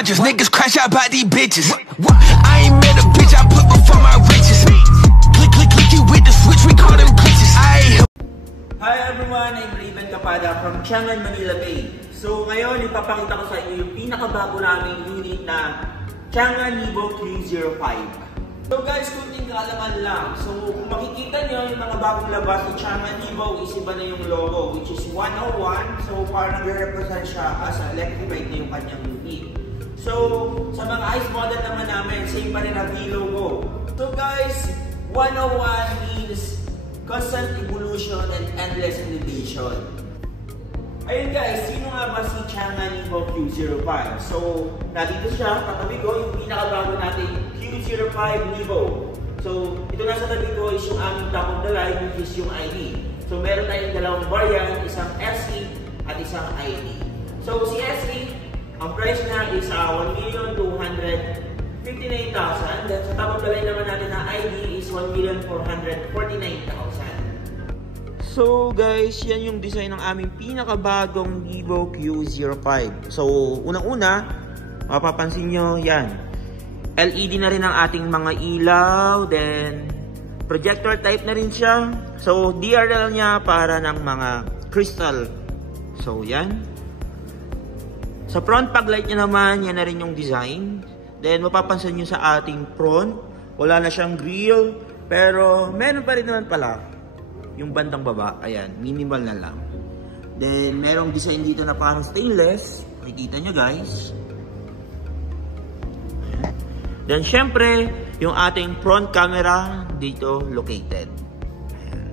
Chargers. Niggas crash out by these bitches. I ain't met a bitch I put before my riches. Click, click, click, you with the switch, we call them glitches. Hi everyone, I'm Raven Capada from Chang'an, Manila Bay. So ngayon, ipapakita ko sa inyo yung pinakabago naming unit na Chang'an Evo Q05. So guys, kunting kaalaman lang. So kung makikita nyo, yung mga bagong labas ng Chang'an Evo is iba na yung logo, which is 101. So parang nag-represent siya as electrified na yung kanyang unit. So sa mga ICE model naman namin, same pa rin ang V-logo. So guys, 101 means constant evolution and endless innovation. Ayun guys, sino nga ba si Chang'an Evo Q05? So, nandito siya, katabi ko, yung pinakabago natin Q05 Evo. So, ito nasa tabi ko is yung aming top of the line, which is yung ID. So, meron tayong dalawang variant, isang SE at isang ID. So, si SE, ang price na is 1,259,000. Then sa top of the line naman natin na ID is 1,449,000. So guys, yan yung design ng aming pinakabagong Evo Q05. So unang-una, mapapansin nyo yan, LED na rin ang ating mga ilaw. Then projector type na rin siya. So DRL niya para ng mga crystal. So yan. Sa front pag light niya naman, yan na rin yung design. Then mapapansin nyo sa ating front, wala na siyang grill, pero meron pa rin naman pala yung bandang baba. Ayan, minimal na lang. Then merong design dito na parang stainless, makikita nyo guys. Ayan. Then syempre yung ating front camera dito located. Ayan.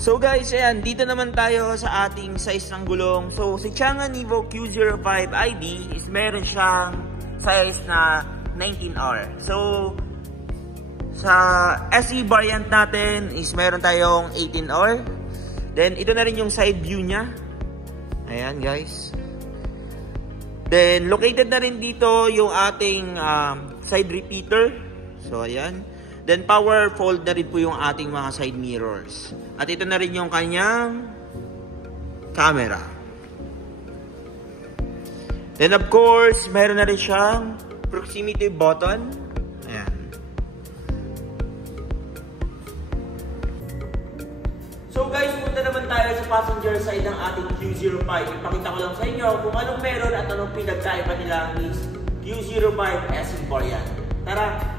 So guys, ayan, dito naman tayo sa ating size ng gulong. So si Chang'an Evo Q05 ID is meron siyang size na 19R. So sa SE variant natin is meron tayong 18R. Then ito na rin yung side view niya. Ayan guys. Then located na rin dito yung ating side repeater. So ayan. Then power fold na rin po yung ating mga side mirrors. At ito na rin yung kanyang camera. Then of course, meron na rin siyang proximity button. Ayan. So guys, punta naman tayo sa passenger side ng ating Q05. Ipakita ko lang sa inyo kung anong meron at anong pinagkaiba nila ng Q05 SE variant. Tara!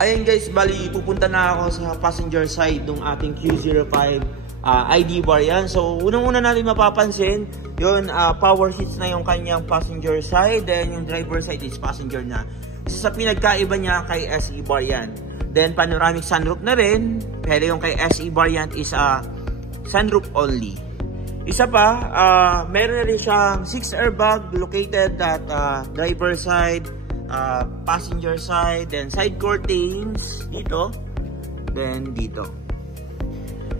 Ayun guys, bali pupunta na ako sa passenger side ng ating Q05 ID variant. So unang-una natin mapapansin, yun, power seats na yung kanyang passenger side, then yung driver side is passenger na. Isa sa pinagkaiba niya kay SE variant. Then panoramic sunroof na rin, pero yung kay SE variant is sunroof only. Isa pa, meron na rin siyang 6 airbag located at driver side, passenger side, then side curtains dito, then dito.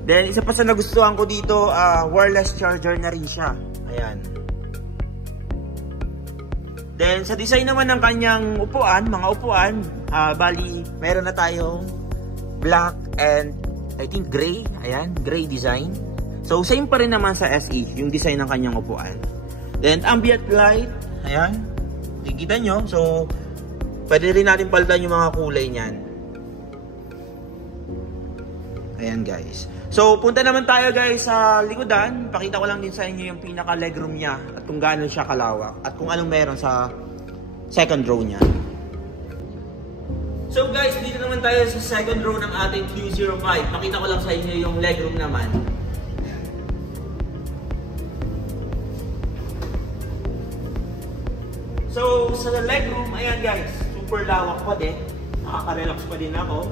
Then isa pa sa nagustuhan ko dito, wireless charger na rin siya. Ayan. Then sa design naman ng kanyang upuan, mga upuan, bali meron na tayong black and I think gray. Ayan, gray design. So same pa rin naman sa SE yung design ng kanyang upuan. Then ambient light, ayan, nakikita nyo. So pwede rin natin palitan yung mga kulay niyan. Ayan guys. So punta naman tayo guys sa likodan. Pakita ko lang din sa inyo yung pinaka legroom niya at kung gaano siya kalawak at kung anong meron sa second row niya. So guys, dito naman tayo sa second row ng ating Q05. Pakita ko lang sa inyo yung legroom naman. So sa legroom, ayan guys, super lawak pa din. Nakaka-relax pa din ako.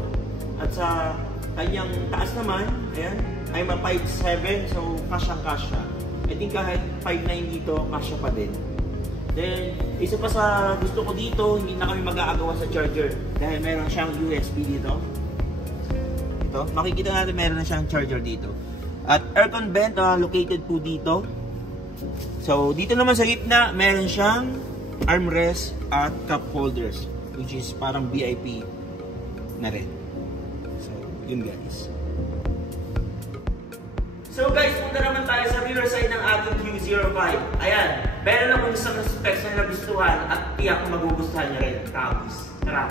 At sa kanyang taas naman, ayan, ay ma 5'7", so kasyang-kasya. I think kahit 5'9" dito, kasya pa din. Then, isa pa sa gusto ko dito, hindi na kami mag-aagawa sa charger. Dahil meron siyang USB dito. Ito, makikita natin meron na siyang charger dito. At aircon vent, located po dito. So, dito naman sa gitna, meron siyang armrest at cup holders. Which is parang VIP na rin. So, yun guys. So guys, punta naman tayo sa rear side ng ating Q05. Ayan, meron akong isang specs na nagustuhan at tiyak magugustuhan nyo rin. Promise. Tara.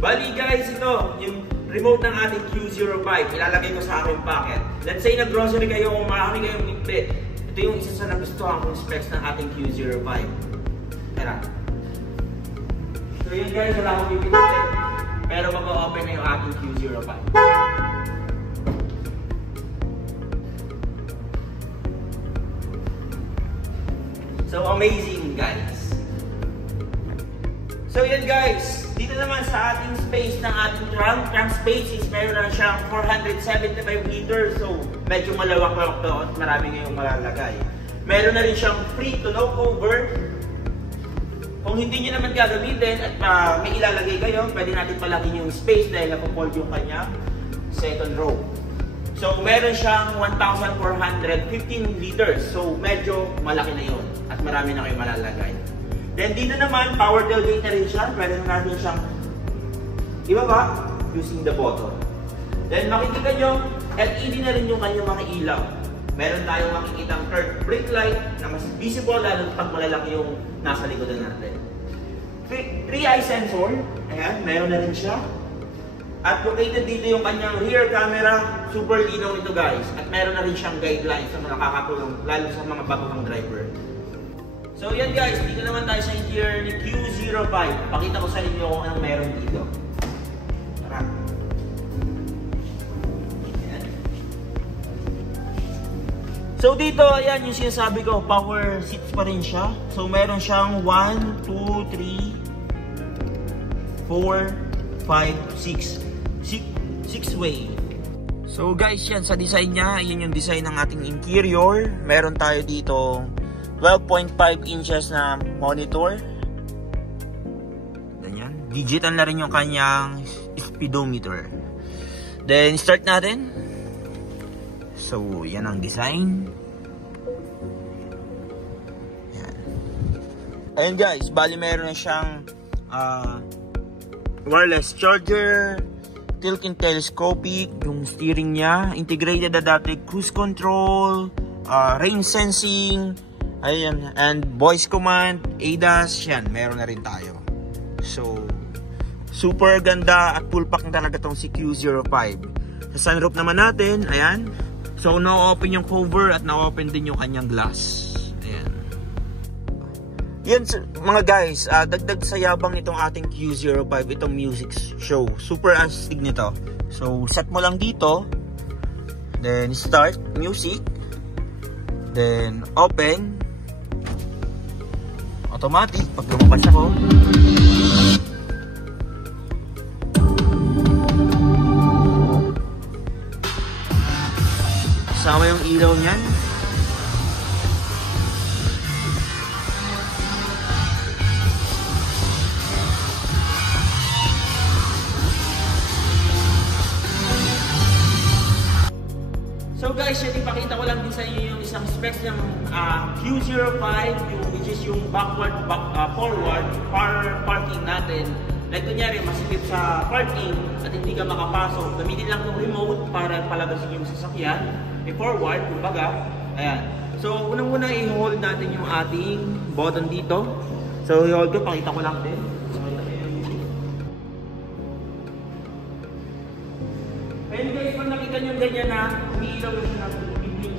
Bali guys, ito yung remote ng ating Q05. Ilalagay ko sa aking pocket. Let's say nag-grocery kayo kung marami kayong bitbit. Ito yung isa sa nagustuhan kong specs ng ating Q05. Tara. So yun guys, wala akong bibitin. Pero mag-open na yung ating Q05. So amazing guys. So yan guys, dito naman sa ating space ng ating trunk space is meron na siyang 475 liters. So medyo malawak-lawak to at marami ngayong malalagay. Meron na rin siyang free to no cover. Kung hindi nyo naman gagamitin at may ilalagay kayo, pwede natin palagin yung space dahil napofold yung kanyang second row. So meron siyang 1,415 liters. So medyo malaki na yun at marami na kayo malalagay. Then dito naman, power tailgate na rin siya. Pwede na natin siyang ibaba using the button. Then makikita nyo, LED na rin yung kanyang mga ilaw. Meron tayong makikitang curved brake light na mas visible lalo pag malalaki yung nasa likodan natin. 3-eye sensor, ayan, meron na rin siya. At located dito yung kanyang rear camera, super linaw nito guys. At meron na rin siyang guidelines na nakakatulong lalo sa mga baguhang driver. So yan guys, dito naman tayo sa interior ni Q05. Pakita ko sa inyo kung anong meron dito. Tara. Ayan. So dito, ayan yung sinasabi ko, power seats pa rin siya. So meron siyang 1, 2, 3, 4, 5, 6 way. So guys, yan sa design niya, yan yung design ng ating interior. Meron tayo dito 12.5 inches na monitor. Ganyan. Digital na rin yung kanyang speedometer. Then start natin. So yan ang design. Yan. Ayun guys, bali meron na siyang wireless charger, tilt and telescopic, yung steering niya, integrated adaptive cruise control, rain sensing, ayan, and voice command, ADAS, yan, meron na rin tayo. So, super ganda at full pack na talaga tong si Q05. Sa sunroof naman natin, ayan, so na-open yung cover at na-open din yung kanyang glass. Ayan. Yan mga guys, dagdag sa yabang nitong ating Q05, itong music show. Super astig nito. So, set mo lang dito, then start music, then open, automatic pag lumabas ako. Kasama yung ilaw niyan. So guys, yan ipakita ko lang din sa inyo yung isang specs ng Q05, which is yung forward parking natin. Like kunyari, masikip sa parking at hindi ka makapasok, gamitin lang yung remote para palabasin yung sasakyan. I-forward, kumbaga. Ayan. So, unang-una i-hold natin yung ating button dito. So, i-hold ko, pakita ko lang din. Ayun guys, pag nakita nyo ganyan na umiilaw yung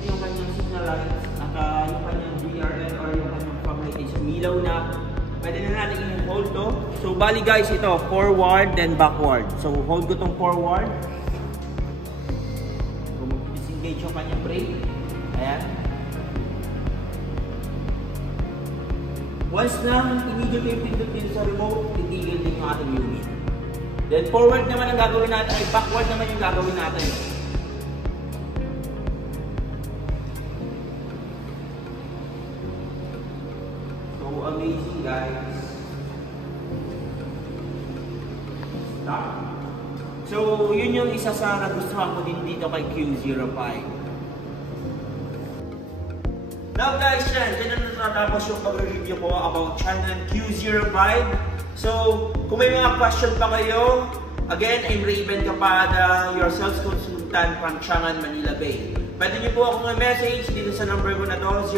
yung kanyang signal lights at yung kanyang DRL or yung kanyang public is umiilaw na, pwede na natin i-hold to. So bali guys, ito forward then backward. So hold ko tong forward. So mag-disengage yung kanyang brake. Ayan. Once na immediately pindot din sa remote, titigil din yung ating unit. Then forward naman ang gagawin natin, ay backward naman yung gagawin natin. So amazing guys. Stop. So yun yung isa sa nagustuhan ko din dito kay Q05. Now guys, dyan na natapos yung pag-review ko about channel Q05. So, kung may mga question pa kayo, again, I'm Raven Capada, your sales consultant from Chang'an, Manila Bay. Pwede niyo po akong message dito sa number ko na to,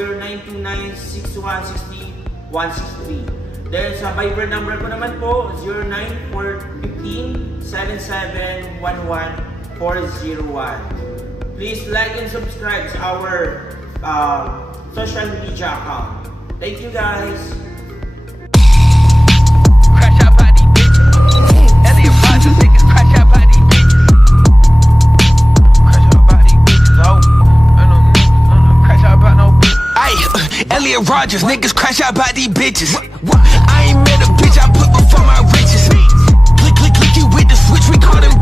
0929-6160-163. Then sa Viber number ko naman po, 0941-15-7711-401. Please like and subscribe to our social media account. Thank you guys! Crash out by these bitches. Elliot Rogers, niggas crash out by these bitches. Crash out by these bitches, oh. I don't know, crash out by no bitches. Aye, Elliot Rogers, niggas crash out by these bitches. I ain't met a bitch I put before my riches. Click, click, click, you with the switch, we call them